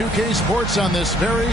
NBA2K Sports on this very...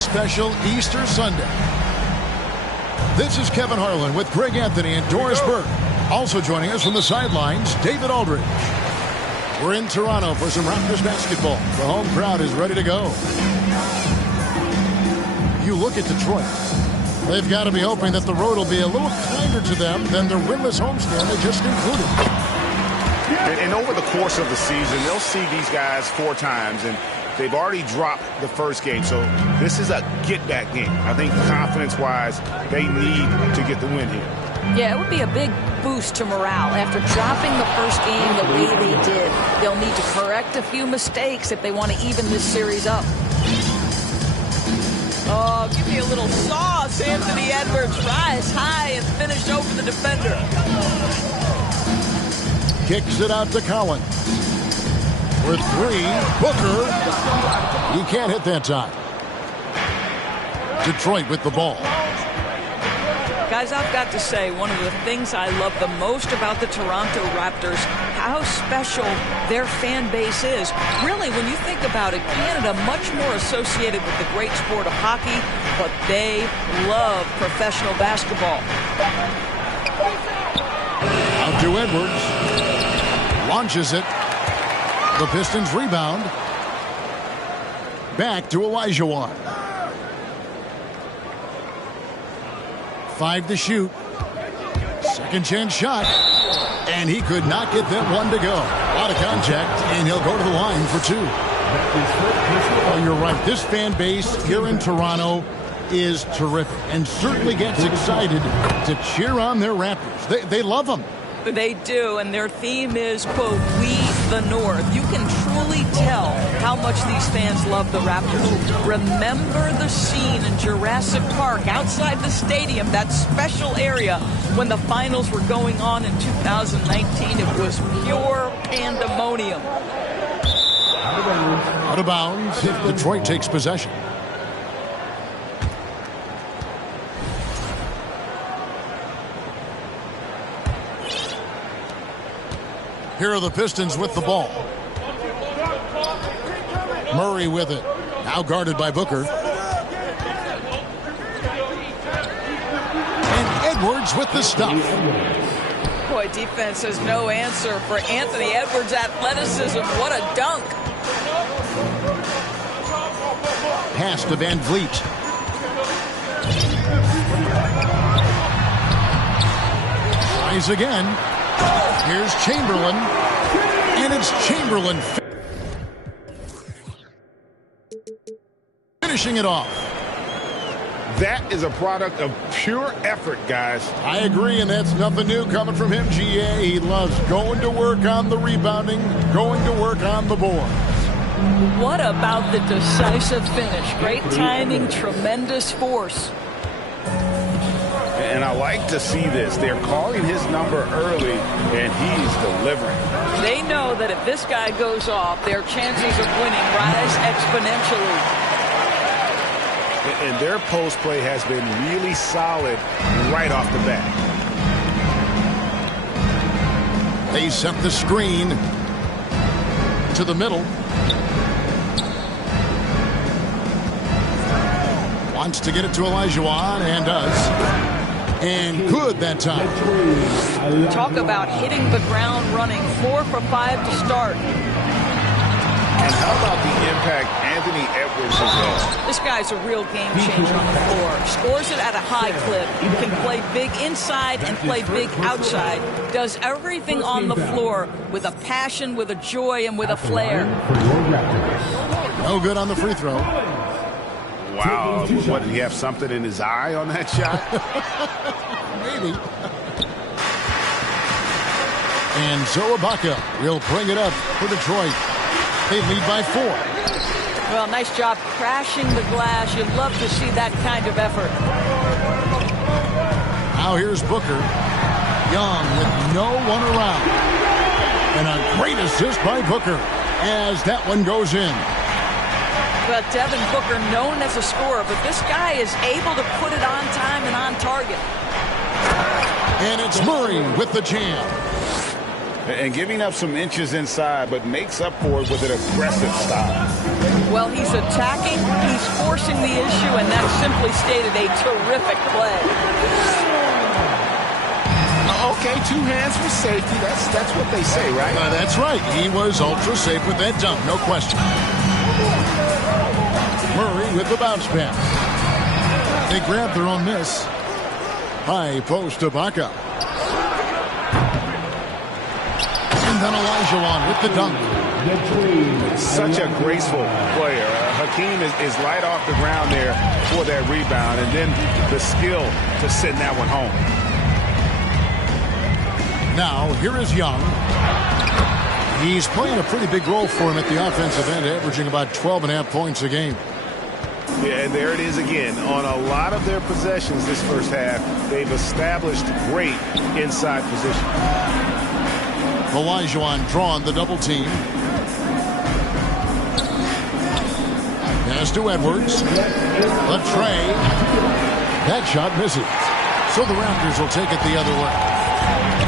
Special Easter Sunday. This is Kevin Harlan with Greg Anthony and Doris Burke. Also joining us from the sidelines, David Aldridge. We're in Toronto for some Raptors basketball. The home crowd is ready to go. You look at Detroit. They've got to be hoping that the road will be a little kinder to them than their winless homestand they just concluded. And over the course of the season, they'll see these guys 4 times, and they've already dropped the first game. So this is a get-back game. I think confidence-wise, they need to get the win here. Yeah, it would be a big boost to morale. After dropping the first game the way they did, they'll need to correct a few mistakes if they want to even this series up. Oh, give me a little sauce, Anthony Edwards. Rise high and finish over the defender. Kicks it out to Collins. For 3, Booker. He can't hit that time. Detroit with the ball. Guys, I've got to say, one of the things I love the most about the Toronto Raptors, how special their fan base is. Really, when you think about it, Canada much more associated with the great sport of hockey, but they love professional basketball. Out to Edwards. Launches it. The Pistons rebound. Back to Olajuwon. 5 to shoot. Second chance shot. And he could not get that one to go. A lot of contact, and he'll go to the line for 2. Oh, you're right. This fan base here in Toronto is terrific and certainly gets excited to cheer on their Raptors. They love them. They do, and their theme is, quote, "We the North." You can truly tell how much these fans love the Raptors. Remember the scene in Jurassic Park outside the stadium, that special area when the finals were going on in 2019. It was pure pandemonium. Out of bounds. Detroit takes possession. Here are the Pistons with the ball. Murray with it. Now guarded by Booker. And Edwards with the stuff. Boy, the defense has no answer for Anthony Edwards' athleticism. What a dunk. Pass to Van Vliet. Tries again. Here's Chamberlain. And it's Chamberlain finishing it off. That is a product of pure effort, guys. I agree, and that's nothing new coming from him, GA. He loves going to work on the rebounding, going to work on the board. What about the decisive finish? Great timing, tremendous force. And I like to see this. They're calling his number early, and he's delivering. They know that if this guy goes off, their chances of winning rise exponentially. And their post play has been really solid right off the bat. They set the screen to the middle. Wants to get it to Olajuwon and does. And good that time. Talk about hitting the ground running. 4 for 5 to start. And how about the impact Anthony Edwards has had? This guy's a real game changer on the floor. Scores it at a high clip. Can play big inside and play big outside. Does everything on the floor with a passion, with a joy, and with a flair. No good on the free throw. Wow. What, did he have something in his eye on that shot? Maybe. And Zoe Ibaka will bring it up for Detroit. They lead by 4. Well, nice job crashing the glass. You'd love to see that kind of effort. Now here's Booker. Young with no one around. And a great assist by Booker as that one goes in. Well, Devin Booker, known as a scorer, but this guy is able to put it on time and on target. And it's Murray with the jam. And giving up some inches inside, but makes up for it with an aggressive style. Well, he's attacking, he's forcing the issue, and that's simply stated a terrific play. Okay, 2 hands for safety. That's what they say, right? That's right. He was ultra safe with that dunk, no question. Murray with the bounce pass. They grab their own miss. High post to Ibaka. And then Olajuwon with the dunk. Such a graceful player. Hakeem is light off the ground there for that rebound, and then the skill to send that one home. Now, here is Young. He's playing a pretty big role for him at the offensive end, averaging about 12.5 points a game. Yeah, and there it is again. On a lot of their possessions this first half, they've established great inside position. Olajuwon drawn the double team. Pass to Edwards. The tray. That shot misses. So the Raptors will take it the other way.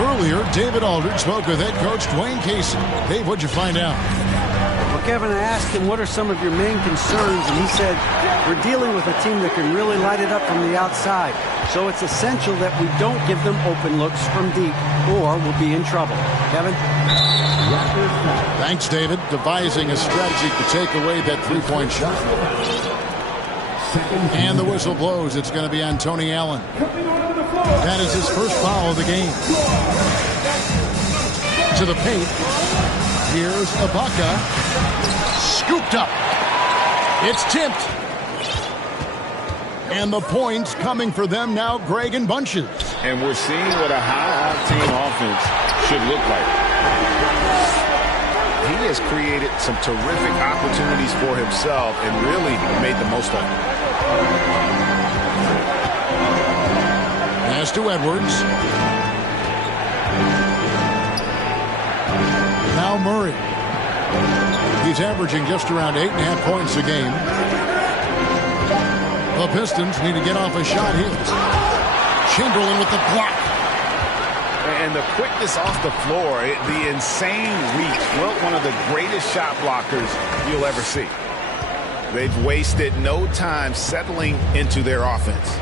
Earlier, David Aldridge spoke with head coach Dwayne Casey. Dave, what'd you find out? Well, Kevin, I asked him, what are some of your main concerns? And he said, we're dealing with a team that can really light it up from the outside. So it's essential that we don't give them open looks from deep, or we'll be in trouble. Kevin? Thanks, David. Devising a strategy to take away that three-point shot. And the whistle blows. It's going to be on Tony Allen. That is his first foul of the game. To the paint. Here's Ibaka. Scooped up. It's tipped. And the points coming for them now, Greg, in bunches. And we're seeing what a high-octane offense should look like. He has created some terrific opportunities for himself and really made the most of it. Pass to Edwards. Now Murray. He's averaging just around 8.5 points a game. The Pistons need to get off a shot here. Chamberlain with the block. And the quickness off the floor, the insane reach. Well, one of the greatest shot blockers you'll ever see. They've wasted no time settling into their offense.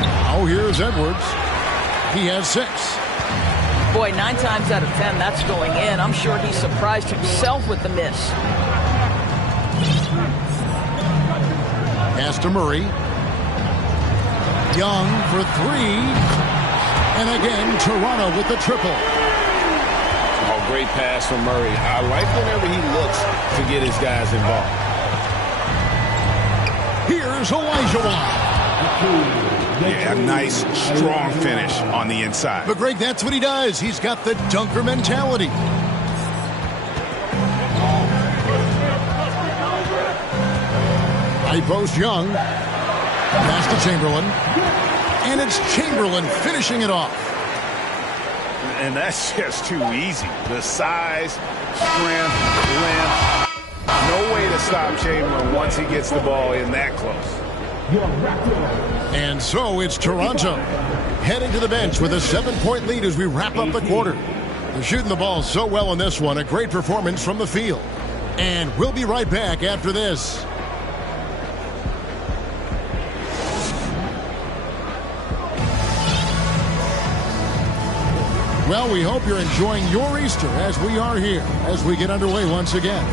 Now here's Edwards. He has 6. Boy, 9 times out of 10, that's going in. I'm sure he surprised himself with the miss. Pass to Murray. Young for 3. And again, Toronto with the triple. Oh, great pass from Murray. I like whenever he looks to get his guys involved. Here's Olajuwon. Yeah, a nice, strong finish on the inside. But, Greg, that's what he does. He's got the dunker mentality. High post Young. Pass to Chamberlain. And it's Chamberlain finishing it off. And that's just too easy. The size, strength, length. No way to stop Chamberlain once he gets the ball in that close. And so it's Toronto heading to the bench with a 7-point lead as we wrap up the quarter. They're shooting the ball so well in this one. A great performance from the field. And we'll be right back after this. Well, we hope you're enjoying your Easter as we are here as we get underway once again.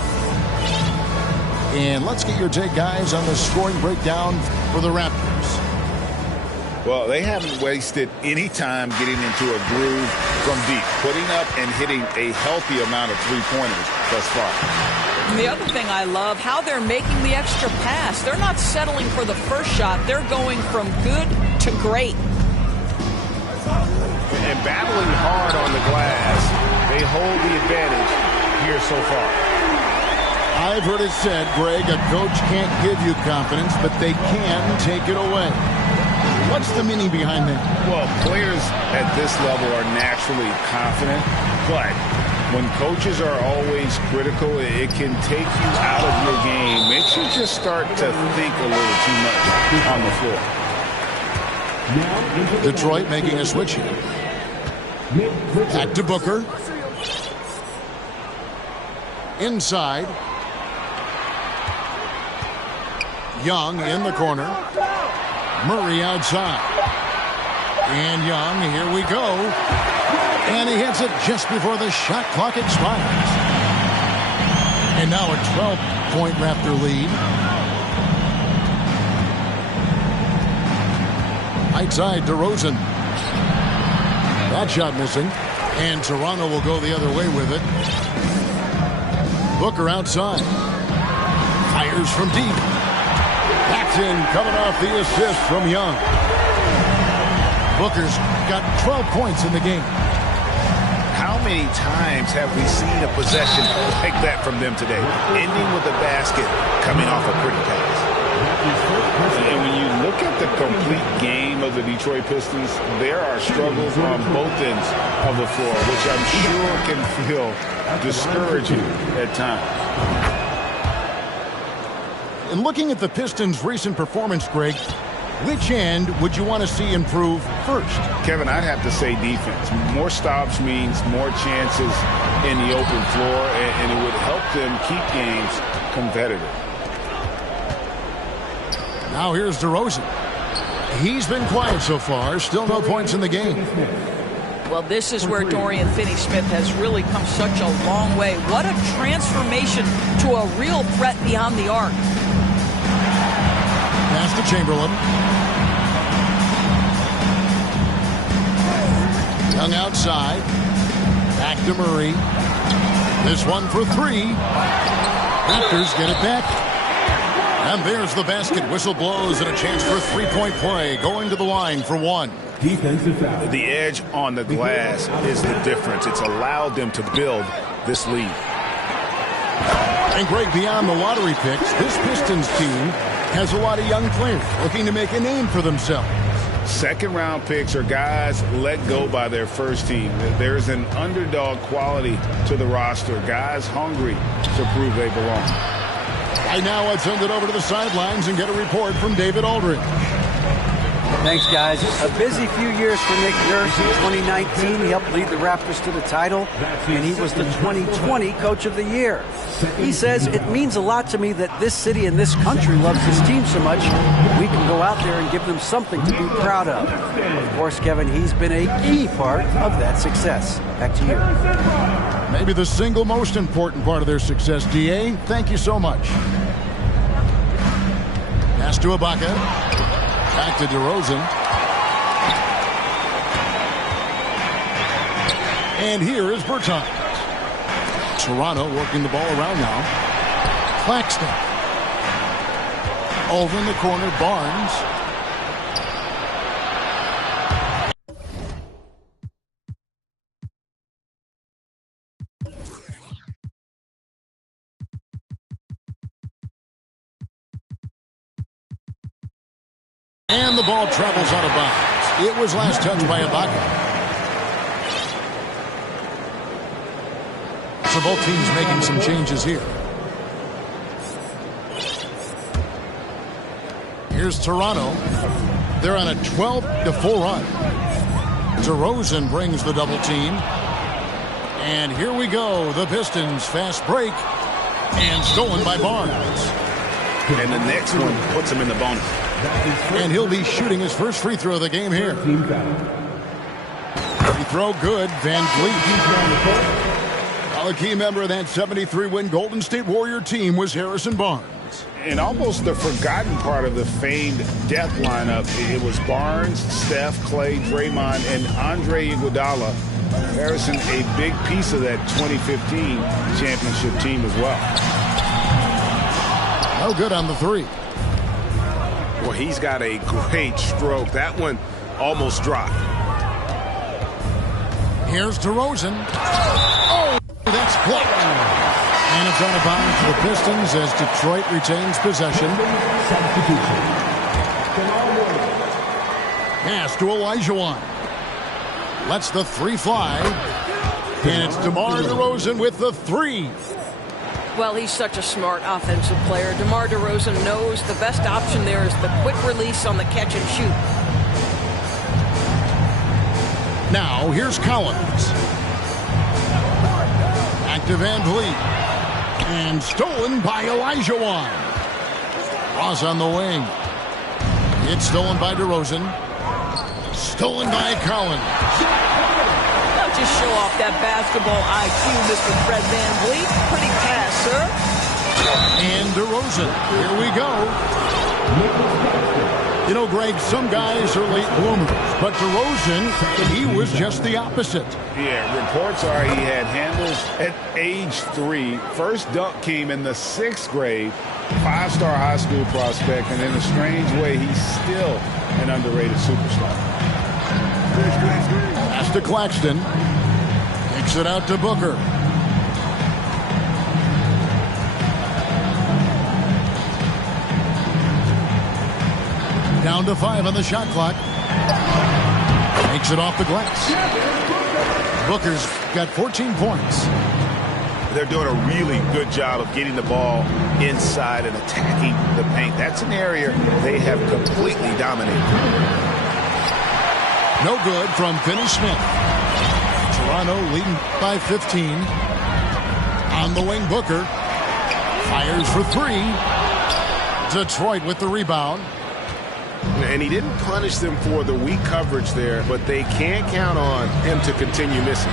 And let's get your take, guys, on the scoring breakdown for the Raptors. Well, they haven't wasted any time getting into a groove from deep, putting up and hitting a healthy amount of three-pointers thus far. And the other thing I love, how they're making the extra pass. They're not settling for the first shot. They're going from good to great. And battling hard on the glass, they hold the advantage here so far. I've heard it said, Greg, a coach can't give you confidence, but they can take it away. What's the meaning behind that? Well, players at this level are naturally confident, but when coaches are always critical, it can take you out of your game. Makes you just start to think a little too much on the floor. Detroit making a switch here. Back to Booker. Inside. Young in the corner. Murray outside. And Young, here we go. And he hits it just before the shot clock expires. And now a 12-point Raptor lead. Right side, DeRozan. That shot missing. And Toronto will go the other way with it. Booker outside. Fires from deep. That's in, coming off the assist from Young. Booker's got 12 points in the game. How many times have we seen a possession like that from them today? Ending with a basket, coming off a pretty pass. And when you look at the complete game of the Detroit Pistons, there are struggles on both ends of the floor, which I'm sure can feel discouraging at times. And looking at the Pistons' recent performance, Greg, which end would you want to see improve first? Kevin, I'd have to say defense. More stops means more chances in the open floor, and it would help them keep games competitive. Now here's DeRozan. He's been quiet so far. Still no points in the game. Well, this is where Dorian Finney-Smith has really come such a long way. What a transformation to a real threat beyond the arc. Pass to Chamberlain. Young outside. Back to Murray. This one for 3. Raptors get it back. And there's the basket. Whistle blows and a chance for a three-point play. Going to the line for 1. Defensive foul. The edge on the glass is the difference. It's allowed them to build this lead. And Greg, beyond the lottery picks, this Pistons team has a lot of young players looking to make a name for themselves. Second-round picks are guys let go by their first team. There's an underdog quality to the roster. Guys hungry to prove they belong. Right now, let's send it over to the sidelines and get a report from David Aldridge. Thanks, guys. A busy few years for Nick Nurse. In 2019, he helped lead the Raptors to the title, and he was the 2020 Coach of the Year. He says, it means a lot to me that this city and this country loves this team so much, we can go out there and give them something to be proud of. Of course, Kevin, he's been a key part of that success. Back to you. Maybe the single most important part of their success, D.A. Thank you so much. Pass to Ibaka. Back to DeRozan. And here is Bertans. Toronto working the ball around now. Claxton. Over in the corner, Barnes. And the ball travels out of bounds. It was last touched by Ibaka. So both teams making some changes here. Here's Toronto. They're on a 12-4 run. DeRozan brings the double team. And here we go. The Pistons fast break. And stolen by Barnes. And the next one puts him in the bonus. And he'll be shooting his first free throw of the game here. Free throw good. Van Vliet. A key member of that 73-win Golden State Warrior team was Harrison Barnes. And almost the forgotten part of the famed death lineup, it was Barnes, Steph, Clay, Draymond, and Andre Iguodala. Harrison, a big piece of that 2015 championship team as well. No good on the three. Well, he's got a great stroke. That one almost dropped. Here's DeRozan. Oh, that's blocked. And it's out of bounds to the Pistons as Detroit retains possession. Pass to Olajuwon. Lets the three fly. And it's DeMar DeRozan with the three. Well, he's such a smart offensive player. DeMar DeRozan knows the best option there is the quick release on the catch and shoot. Now, here's Collins. Back to Van Vliet. And stolen by Olajuwon. Ross on the wing. It's stolen by DeRozan. Stolen by Collins. Don't just show off that basketball IQ, Mr. Fred Van Vliet. Pretty pass, sir. And DeRozan. Here we go. You know, Greg, some guys are late bloomers, but DeRozan, he was just the opposite. Yeah, reports are he had handles at age 3. First dunk came in the 6th grade. 5-star high school prospect, and in a strange way, he's still an underrated superstar. Pass to Claxton. Kicks it out to Booker. Down to 5 on the shot clock. Makes it off the glass. Booker's got 14 points. They're doing a really good job of getting the ball inside and attacking the paint. That's an area they have completely dominated. No good from Finney-Smith. Toronto leading by 15. On the wing, Booker. Fires for 3. Detroit with the rebound. And he didn't punish them for the weak coverage there, but they can't count on him to continue missing.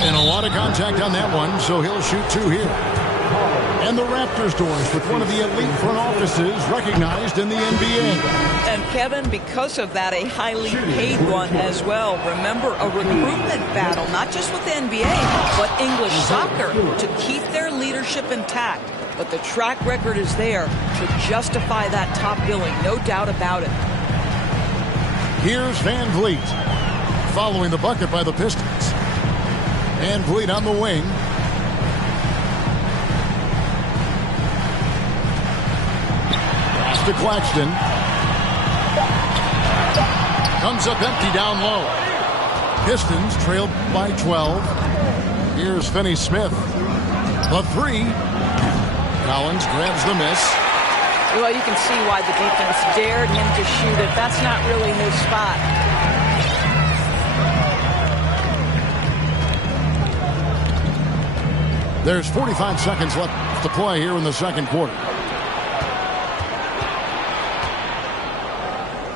And a lot of contact on that one, so he'll shoot 2 here. And the Raptors doors with one of the elite front offices recognized in the NBA. And Kevin, because of that, a highly paid one as well. Remember, a recruitment battle, not just with the NBA, but English soccer, to keep their leadership intact. But the track record is there to justify that top billing, no doubt about it. Here's Van Vliet, following the bucket by the Pistons. Van Vliet on the wing. Pass to Claxton. Comes up empty down low. Pistons trailed by 12. Here's Finney-Smith. The 3. Collins grabs the miss. Well, you can see why the defense dared him to shoot it. That's not really his spot. There's 45 seconds left to play here in the second quarter.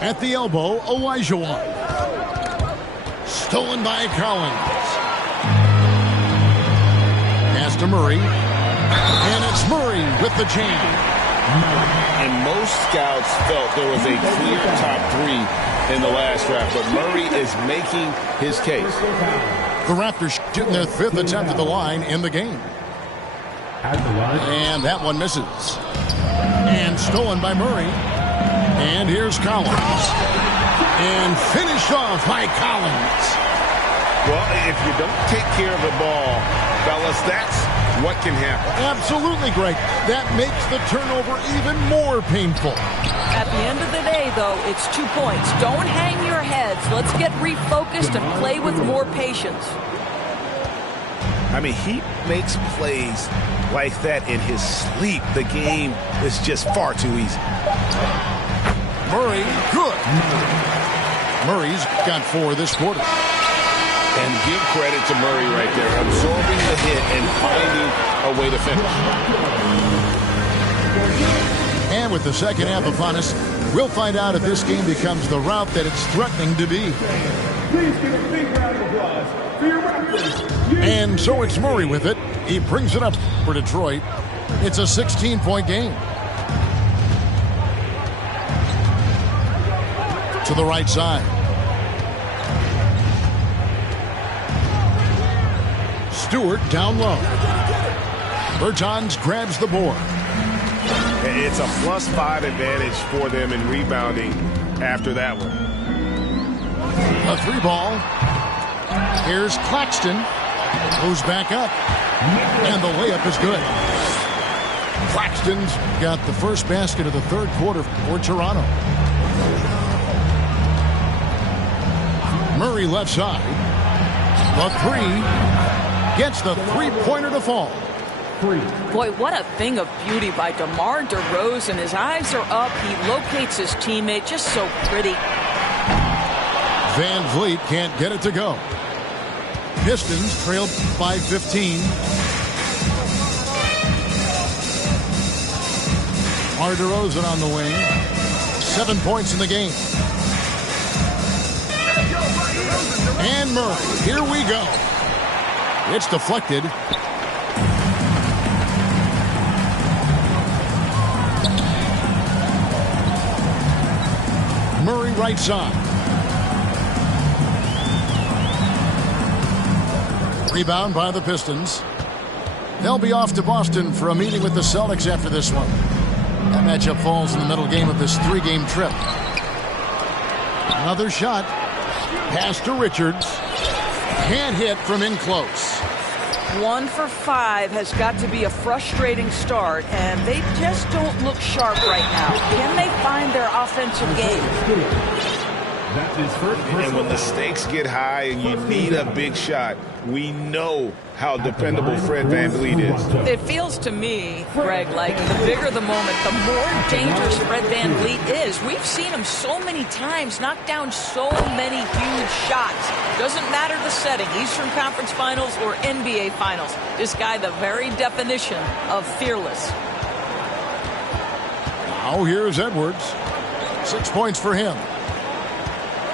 At the elbow, Olajuwon. Stolen by Collins. Pass to Murray. And it's Murray with the jam. And most scouts felt there was a clear top three in the last draft, but Murray is making his case. The Raptors getting their 5th attempt at the line in the game. And that one misses. And stolen by Murray. And here's Collins. And finished off by Collins. Well, if you don't take care of the ball, fellas, that's what can happen. Absolutely, Greg. That makes the turnover even more painful. At the end of the day, though, it's 2 points. Don't hang your heads. Let's get refocused and play with more patience. I mean, he makes plays like that in his sleep. The game is just far too easy. Murray, good. Murray's got 4 this quarter. And give credit to Murray right there, absorbing the hit and finding a way to finish. And with the second half upon us, we'll find out if this game becomes the route that it's threatening to be. Please give a big round of applause for your Raptors. And so it's Murray with it. He brings it up for Detroit. It's a 16-point game. To the right side. Stewart down low. Bertans grabs the board. It's a +5 advantage for them in rebounding after that one. A 3 ball. Here's Claxton. Goes back up. And the layup is good. Claxton's got the first basket of the third quarter for Toronto. Murray left side. The 3 gets the three-pointer to fall. Boy, what a thing of beauty by DeMar DeRozan. His eyes are up. He locates his teammate. Just so pretty. Van Vliet can't get it to go. Pistons trail by 15. DeMar DeRozan on the wing. 7 points in the game. And Merc, here we go. It's deflected. Murray right side. Rebound by the Pistons. They'll be off to Boston for a meeting with the Celtics after this one. That matchup falls in the middle game of this 3-game trip. Another shot. Pass to Richards. Can't hit from in close. 1 for 5 has got to be a frustrating start, and they just don't look sharp right now. Can they find their offensive game? And when the stakes get high and you need a big shot, we know how dependable Fred VanVleet is. It feels to me, Greg, like the bigger the moment, the more dangerous Fred VanVleet is. We've seen him so many times knock down so many huge shots. Doesn't matter the setting, Eastern Conference Finals or NBA Finals. This guy, the very definition of fearless. Now here's Edwards. 6 points for him.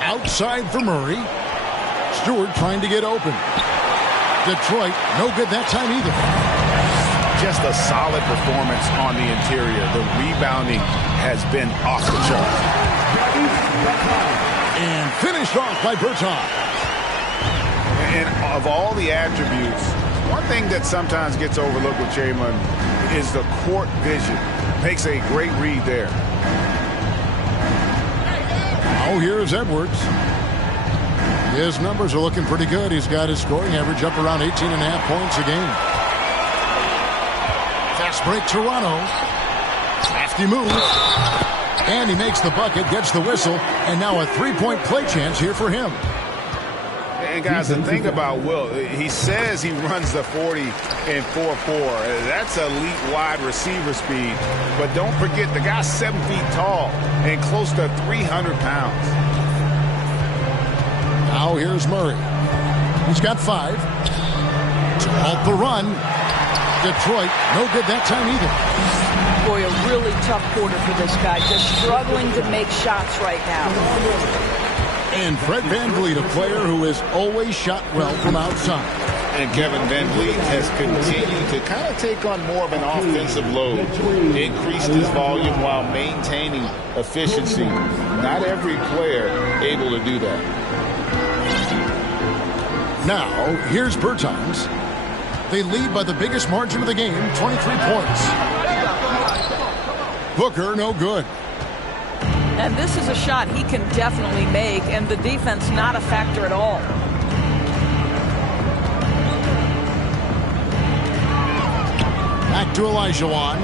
Outside for Murray. Stewart trying to get open. Detroit, no good that time either. Just a solid performance on the interior. The rebounding has been off the chart. And finished off by Bertans. And of all the attributes, one thing that sometimes gets overlooked with Chamberlain is the court vision. Makes a great read there. Now here's Edwards. His numbers are looking pretty good. He's got his scoring average up around 18.5 points a game. Fast break Toronto. Crafty move. And he makes the bucket, gets the whistle, and now a 3-point play chance here for him. And guys, the thing about Will, he says he runs the 40 in 4.4. That's elite wide receiver speed. But don't forget, the guy's 7 feet tall and close to 300 pounds. Now here's Murray. He's got 5. To halt the run. Detroit, no good that time either. Boy, a really tough quarter for this guy. Just struggling to make shots right now. And Fred VanVleet, a player who has always shot well from outside. And Kevin VanVleet has continued to kind of take on more of an offensive load. Increased his volume while maintaining efficiency. Not every player able to do that. Now, here's Bertans. They lead by the biggest margin of the game, 23 points. Booker, no good. And this is a shot he can definitely make, and the defense not a factor at all. Back to Olajuwon.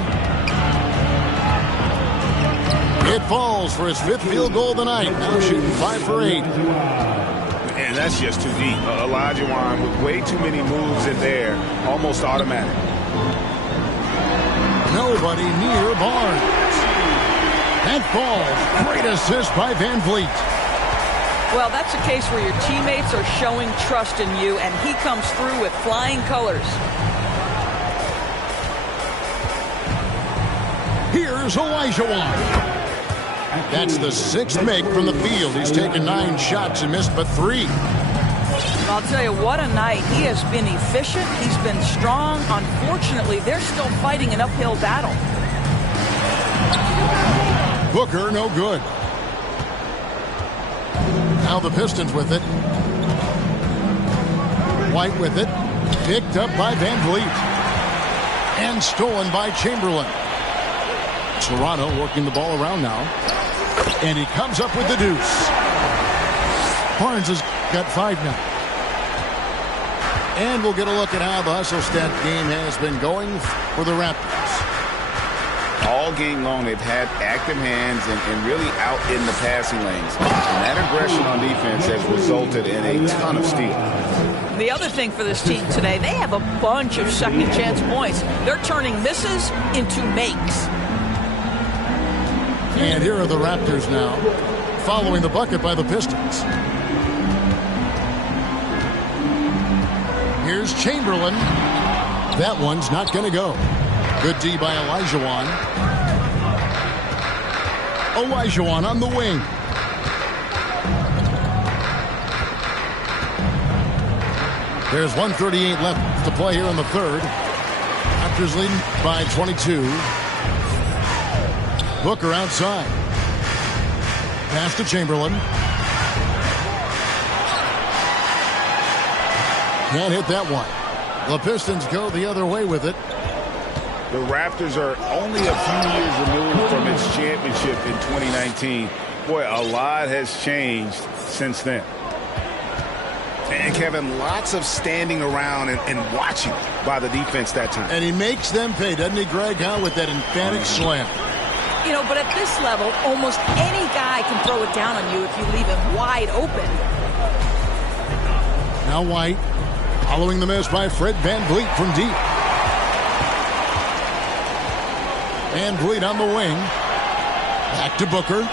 It falls for his 5th field goal of the night. Now shooting 5 for 8. And that's just too deep. Olajuwon with way too many moves in there. Almost automatic. Nobody near Barnes. That falls. Great assist by VanVleet. Well, that's a case where your teammates are showing trust in you, and he comes through with flying colors. Here's Olajuwon. That's the 6th make from the field. He's taken 9 shots and missed but 3. I'll tell you, what a night. He has been efficient. He's been strong. Unfortunately, they're still fighting an uphill battle. Booker, no good. Now the Pistons with it. White with it. Picked up by VanVleet. And stolen by Chamberlain. Toronto working the ball around now. And he comes up with the deuce. Barnes has got 5 now. And we'll get a look at how the hustle stat game has been going for the Raptors. All game long, they've had active hands and really out in the passing lanes. And that aggression on defense has resulted in a ton of steals. The other thing for this team today, they have a bunch of second chance points. They're turning misses into makes. And here are the Raptors now, following the bucket by the Pistons. Here's Chamberlain. That one's not going to go. Good D by Olajuwon. Olajuwon on the wing. There's 1:38 left to play here in the 3rd. Raptors leading by 22. Booker outside. Pass to Chamberlain. Can't hit that one. The Pistons go the other way with it. The Raptors are only a few years removed from its championship in 2019. Boy, a lot has changed since then. And Kevin, lots of standing around and watching by the defense that time. And he makes them pay, doesn't he, Greg? How with that emphatic slam. You know, but at this level, almost any guy can throw it down on you if you leave him wide open. Now White, following the miss by Fred VanVleet from deep. VanVleet on the wing. Back to Booker.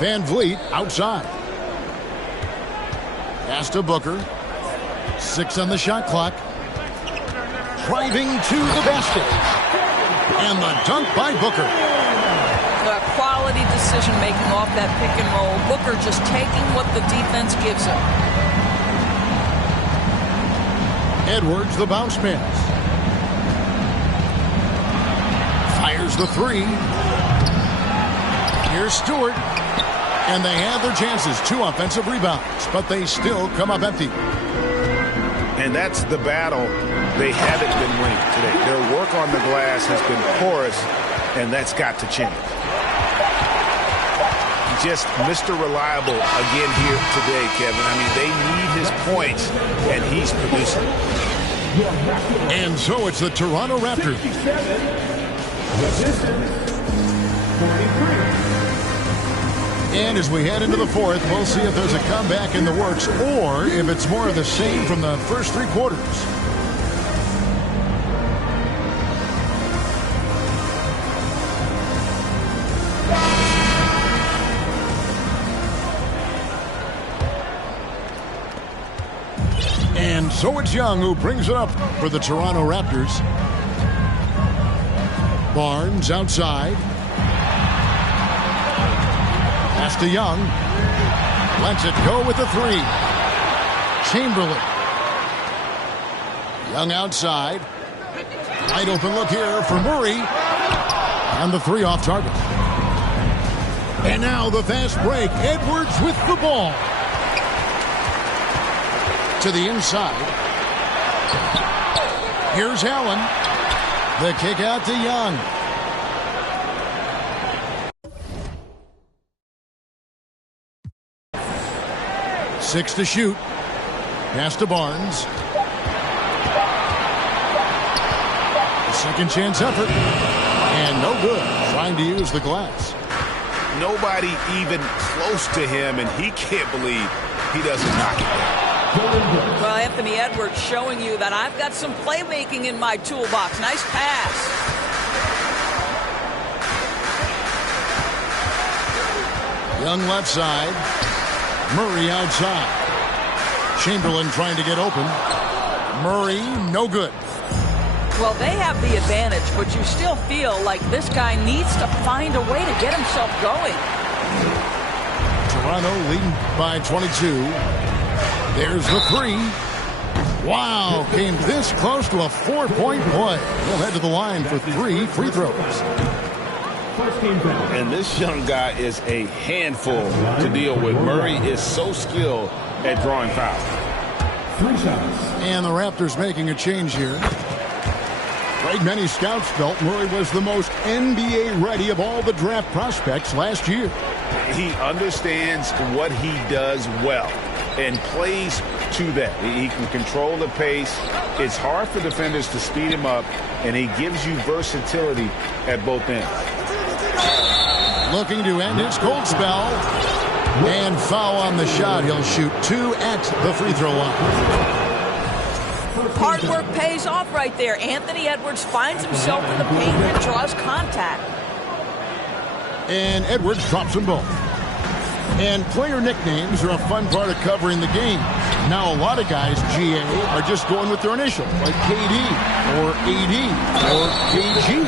VanVleet outside. Pass to Booker. 6 on the shot clock. Driving to the basket. And the dunk by Booker. Quality decision making off that pick and roll. Booker just taking what the defense gives him. Edwards, the bounce pass. Fires the 3. Here's Stewart. And they have their chances. 2 offensive rebounds. But they still come up empty. And that's the battle they haven't been winning today. Their work on the glass has been porous, and that's got to change. Just Mr. Reliable again here today, Kevin. I mean, they need his points, and he's producing. And so it's the Toronto Raptors. And as we head into the fourth, we'll see if there's a comeback in the works or if it's more of the same from the first three quarters. And so it's Young who brings it up for the Toronto Raptors. Barnes outside. Pass to Young. Lets it go with the three. Chamberlain. Young outside. Wide open look here for Murray. And the three off target. And now the fast break. Edwards with the ball. To the inside. Here's Allen. The kick out to Young. Six to shoot. Pass to Barnes. A second chance effort. And no good. Trying to use the glass. Nobody even close to him, and he can't believe he doesn't knock it down. Well, Anthony Edwards showing you that I've got some playmaking in my toolbox. Nice pass. Young left side. Murray outside. Chamberlain trying to get open. Murray, no good. Well, they have the advantage, but you still feel like this guy needs to find a way to get himself going. Toronto leading by 22. There's the three. Wow, came this close to a 4-point play. He'll head to the line for 3 free throws. And this young guy is a handful to deal with. Murray is so skilled at drawing fouls. 3 shots. And the Raptors making a change here. Right, many scouts felt Murray was the most NBA ready of all the draft prospects last year. He understands what he does well and plays to that. He can control the pace. It's hard for defenders to speed him up, and he gives you versatility at both ends. Looking to end his cold spell. And foul on the shot. He'll shoot 2 at the free throw line. Hard work pays off right there. Anthony Edwards finds himself in the paint and draws contact. And Edwards drops them both. And player nicknames are a fun part of covering the game. Now a lot of guys, GA, are just going with their initials, like KD or AD or KG.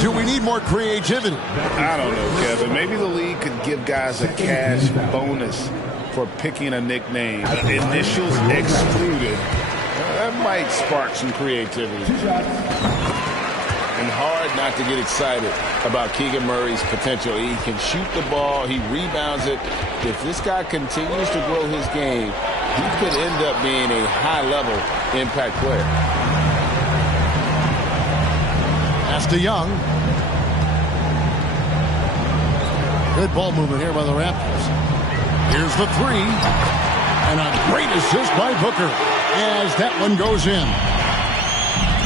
Do we need more creativity? I don't know, Kevin. Maybe the league could give guys a cash bonus for picking a nickname. Initials excluded. That might spark some creativity. And hard not to get excited about Keegan Murray's potential. He can shoot the ball. He rebounds it. If this guy continues to grow his game, he could end up being a high-level impact player. Pass to Young. Good ball movement here by the Raptors. Here's the three. And a great assist by Booker as that one goes in.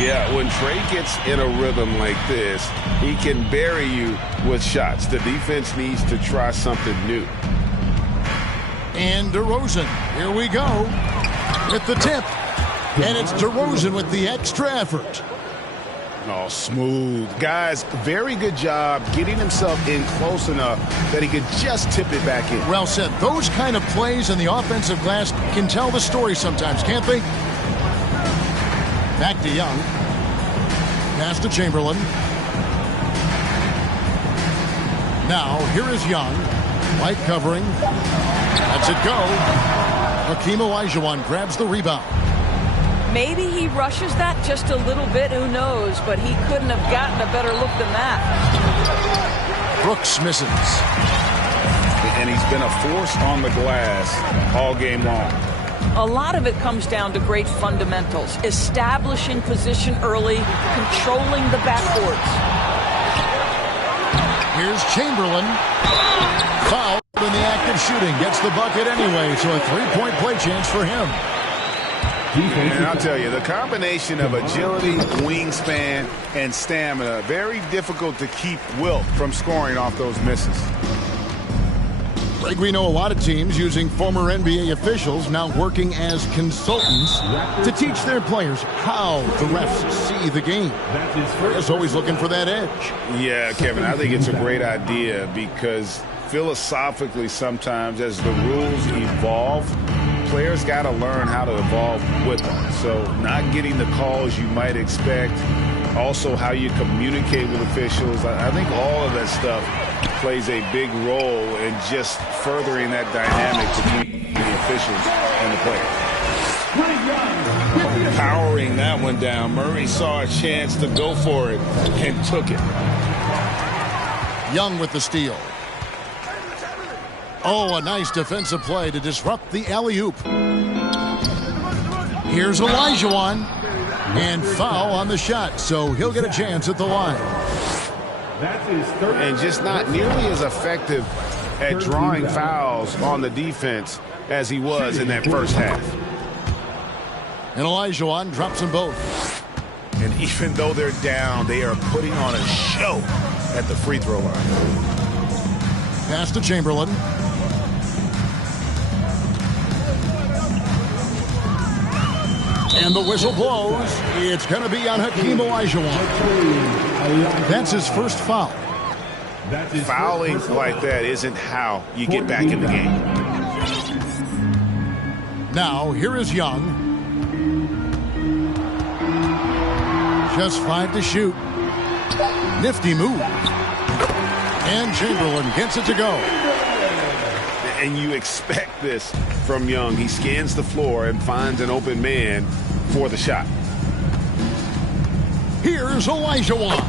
Yeah, when Trey gets in a rhythm like this, he can bury you with shots. The defense needs to try something new. And DeRozan, here we go with the tip. And it's DeRozan with the extra effort. Oh, smooth. Guys, very good job getting himself in close enough that he could just tip it back in. Well said. Those kind of plays in the offensive glass can tell the story sometimes, can't they? Back to Young. Pass to Chamberlain. Now, here is Young. Light covering. Lets it go. Hakeem Olajuwon grabs the rebound. Maybe he rushes that just a little bit, who knows, but he couldn't have gotten a better look than that. Brooks misses. And he's been a force on the glass all game long. A lot of it comes down to great fundamentals, establishing position early, controlling the backboards. Here's Chamberlain. Foul in the act of shooting. Gets the bucket anyway, so a three-point play chance for him. And I'll tell you, the combination of agility, wingspan, and stamina, very difficult to keep Wilt from scoring off those misses. Greg, we know a lot of teams using former NBA officials now working as consultants to teach their players how the refs see the game. Just always looking for that edge. Yeah, Kevin, I think it's a great idea because philosophically sometimes as the rules evolve, players got to learn how to evolve with them. So not getting the calls you might expect, also how you communicate with officials. I think all of that stuff plays a big role in just furthering that dynamic between the officials and the players. Powering that one down. Murray saw a chance to go for it and took it. Young with the steal. Oh, a nice defensive play to disrupt the alley-oop. Here's Olajuwon. And foul on the shot, so he'll get a chance at the line. And just not nearly as effective at drawing fouls on the defense as he was in that first half. And Olajuwon drops them both. And even though they're down, they are putting on a show at the free throw line. Pass to Chamberlain. And the whistle blows. It's going to be on Hakeem Olajuwon. That's his first foul. Fouling like that isn't how you get back in the game. Now, here is Young. Just 5 to shoot. Nifty move. And Chamberlain gets it to go. And you expect this from Young. He scans the floor and finds an open man for the shot. Here's Olajuwon.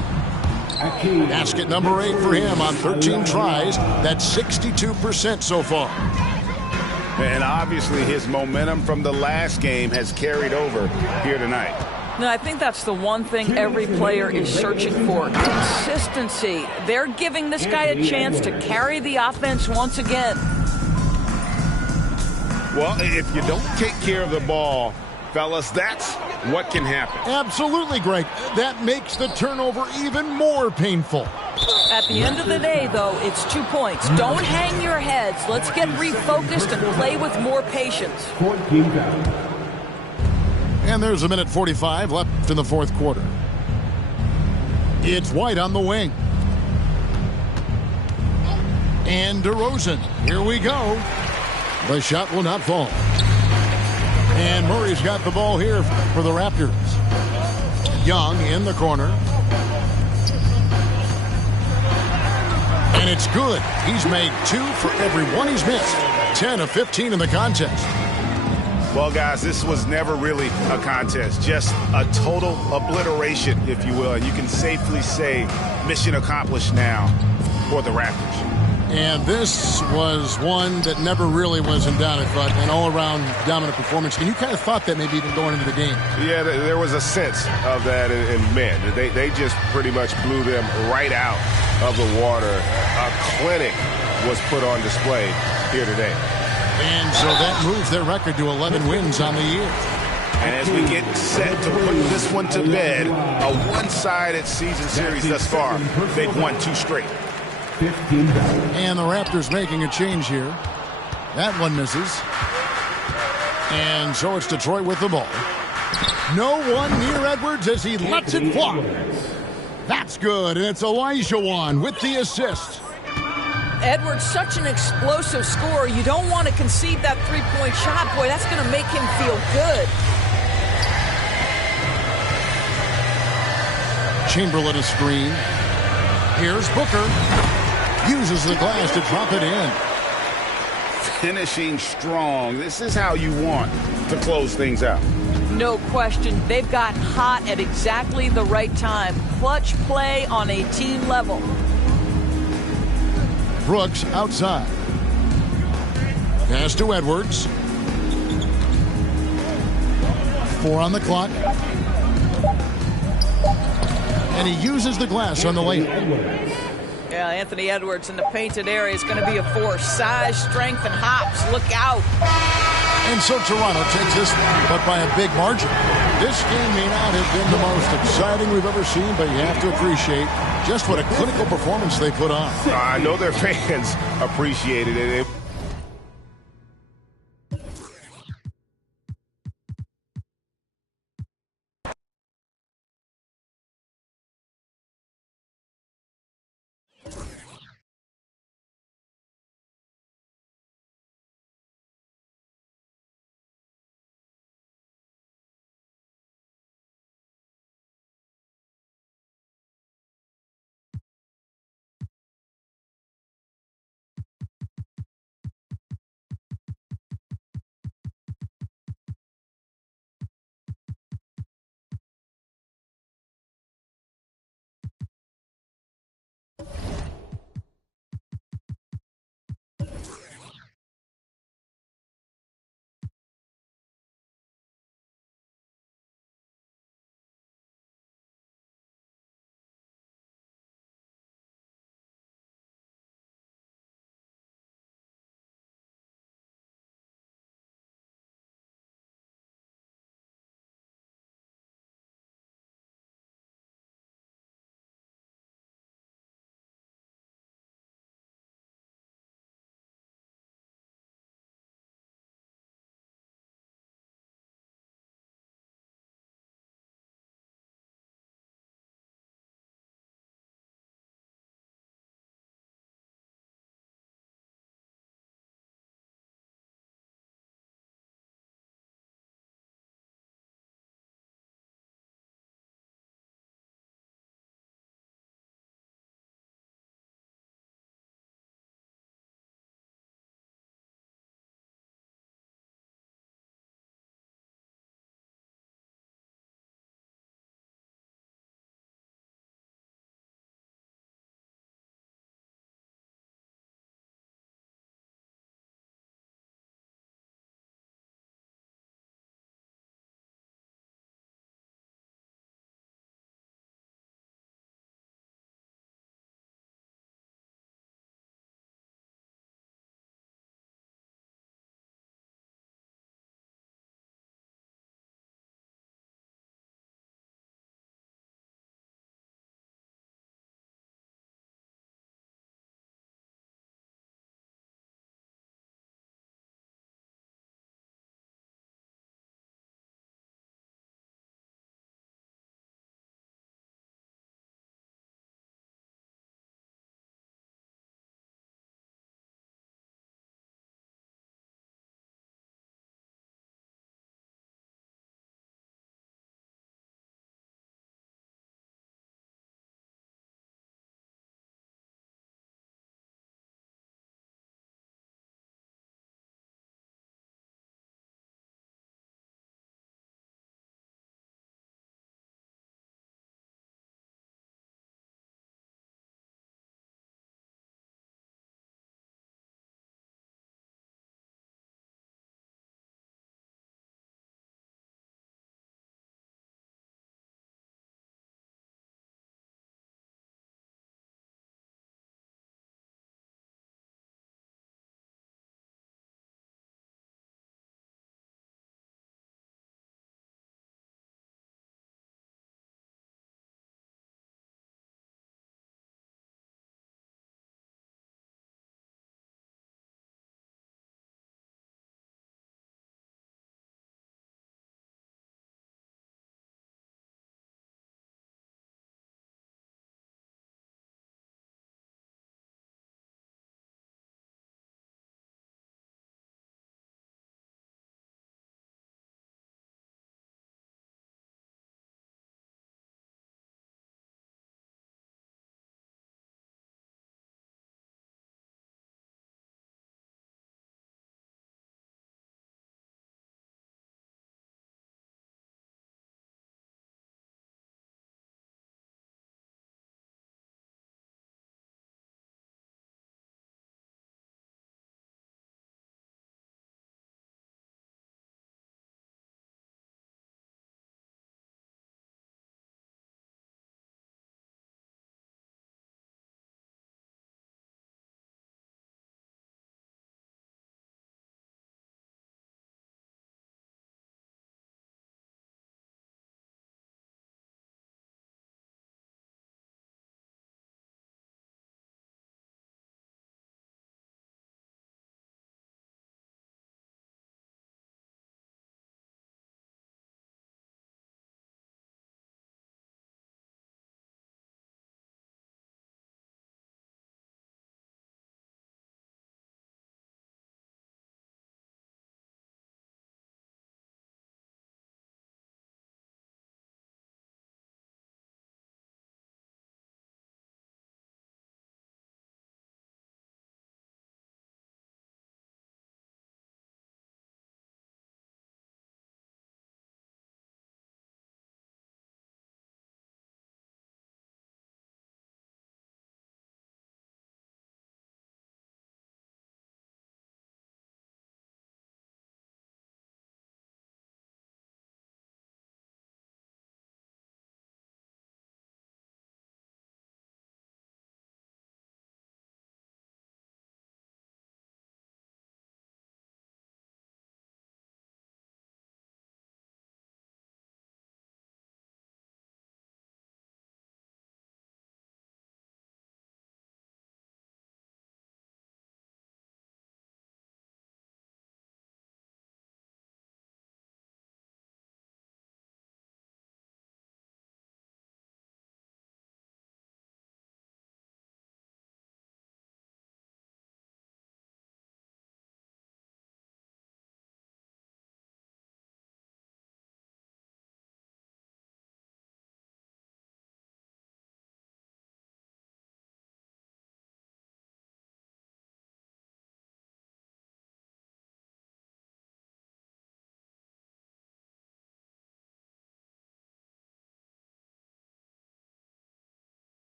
Basket number 8 for him on 13 tries. That's 62% so far. And obviously his momentum from the last game has carried over here tonight. No, I think that's the one thing every player is searching for. Consistency. They're giving this guy a chance to carry the offense once again. Well, if you don't take care of the ball, fellas, that's what can happen. Absolutely, Greg. That makes the turnover even more painful. At the end of the day, though, it's 2 points. Don't hang your heads. Let's get refocused and play with more patience. And there's a minute 45 left in the fourth quarter. It's White on the wing. And DeRozan. Here we go. The shot will not fall. And Murray's got the ball here for the Raptors. Young in the corner. And it's good. He's made 2 for every one he's missed. 10 of 15 in the contest. Well, guys, this was never really a contest. Just a total obliteration, if you will. And you can safely say mission accomplished now for the Raptors. And this was one that never really was in doubt, I thought, an all-around dominant performance. And you kind of thought that maybe even going into the game. Yeah, there was a sense of that. And man, they just pretty much blew them right out of the water. A clinic was put on display here today. And so that moves their record to 11 wins on the year. And as we get set to put this one to bed, a one-sided season series thus far, they've won 2 straight. And the Raptors making a change here. That one misses. And so it's Detroit with the ball. No one near Edwards as he lets it fly. That's good, and it's Olajuwon with the assist. Edwards, such an explosive scorer. You don't want to concede that three-point shot. Boy, that's going to make him feel good. Chamberlain a screen. Here's Booker. Uses the glass to drop it in. Finishing strong. This is how you want to close things out. No question. They've got hot at exactly the right time. Clutch play on a team level. Brooks outside. Pass to Edwards. 4 on the clock. And he uses the glass on the layup. Yeah, Anthony Edwards in the painted area is going to be a force. Size, strength, and hops. Look out. And so Toronto takes this, but by a big margin. This game may not have been the most exciting we've ever seen, but you have to appreciate just what a clinical performance they put on. I know their fans appreciated it.